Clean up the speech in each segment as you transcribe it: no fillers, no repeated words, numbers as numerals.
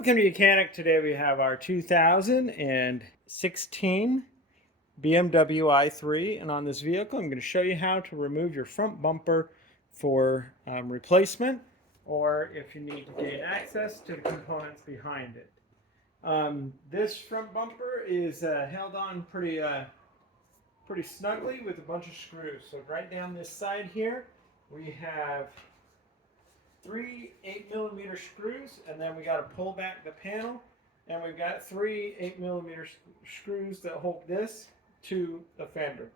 Welcome to Mechanic. Today we have our 2016 BMW i3, and on this vehicle I'm going to show you how to remove your front bumper for replacement, or if you need to gain access to the components behind it. This front bumper is held on pretty snugly with a bunch of screws. So right down this side here we have three 8mm screws, and then we got to pull back the panel, and we've got three 8mm screws that hold this to the fender.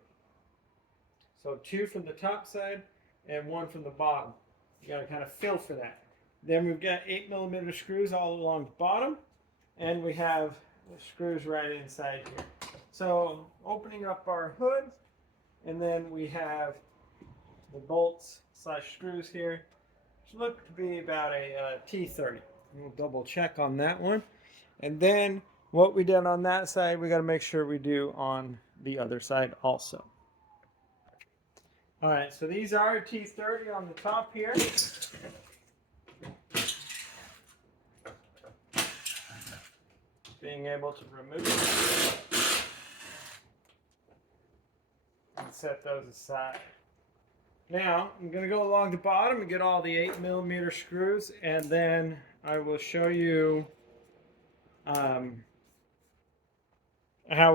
So two from the top side and one from the bottom. You got to kind of feel for that. Then we've got 8mm screws all along the bottom, and we have the screws right inside here. So opening up our hood, and then we have the bolts / screws here, which look to be about a T30. We'll double check on that one. And then what we did on that side, we got to make sure we do on the other side also. All right, so these are a T30 on the top here. Being able to remove and set those aside. Now, I'm going to go along the bottom and get all the 8mm screws, and then I will show you how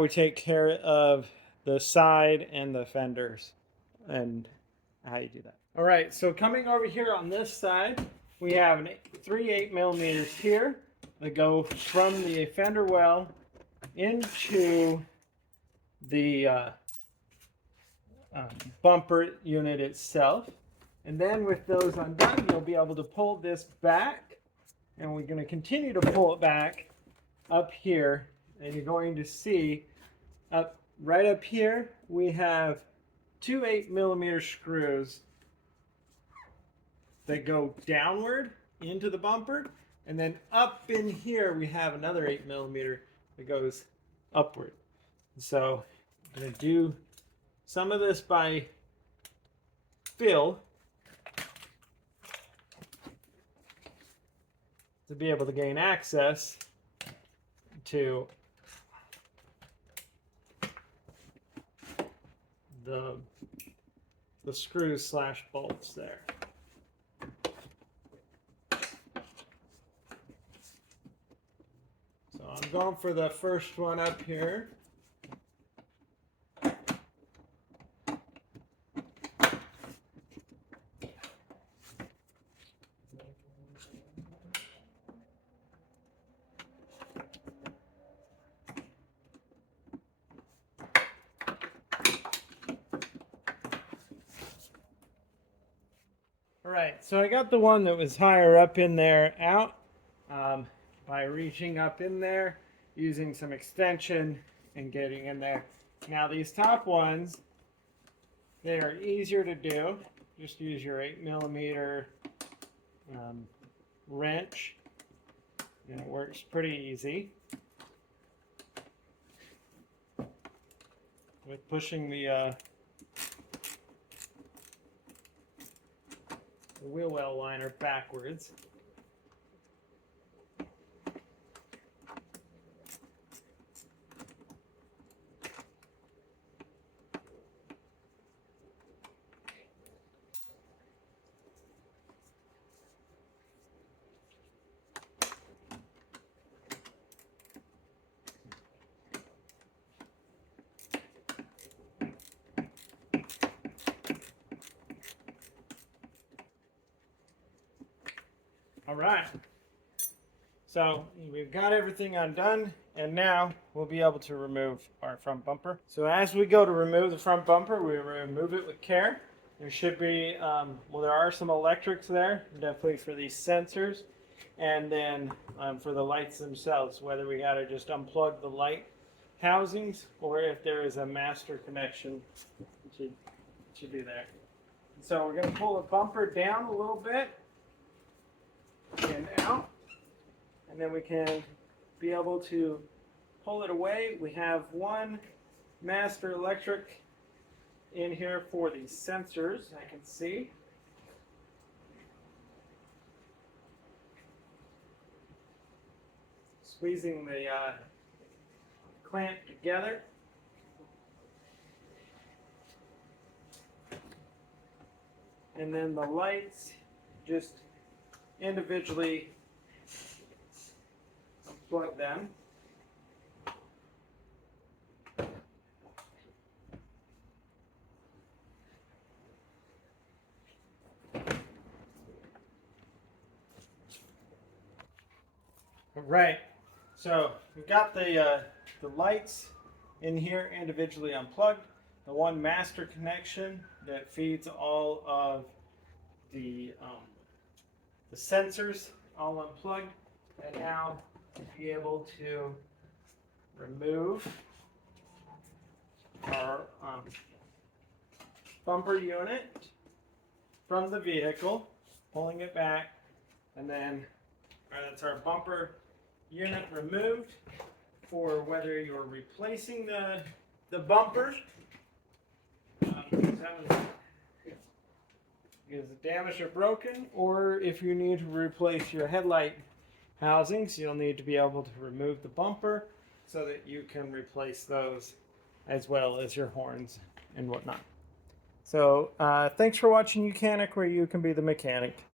we take care of the side and the fenders and how you do that. All right, so coming over here on this side, we have three 8mm here that go from the fender well into the bumper unit itself. And then with those undone, you'll be able to pull this back, and we're going to continue to pull it back up here, and you're going to see right up here we have two 8mm screws that go downward into the bumper, and then up in here we have another 8mm that goes upward. So I'm going to do some of this by feel to be able to gain access to the screws / bolts there. So I'm going for the first one up here. All right, so I got the one that was higher up in there out by reaching up in there, using some extension and getting in there. Now these top ones, they are easier to do. Just use your 8mm wrench, and it works pretty easy. With pushing the wheel well liner backwards. All right, so we've got everything undone, and now we'll be able to remove our front bumper. So as we go to remove the front bumper, we remove it with care. There should be, well, there are some electrics there, definitely for these sensors, and then for the lights themselves, whether we got to just unplug the light housings or if there is a master connection to do there. So we're going to pull the bumper down a little bit and out, and then we can be able to pull it away. We have one master electric in here for these sensors, I can see. squeezing the clamp together. And then the lights, just individually plug them. Right. So we've got the lights in here individually unplugged. The one master connection that feeds all of the sensors all unplugged, and now be able to remove our bumper unit from the vehicle, pulling it back, and then that's our bumper unit removed for whether you're replacing the bumper because the damaged or broken, or if you need to replace your headlight housings, you'll need to be able to remove the bumper so that you can replace those as well as your horns and whatnot. So thanks for watching Mechanic, where you can be the mechanic.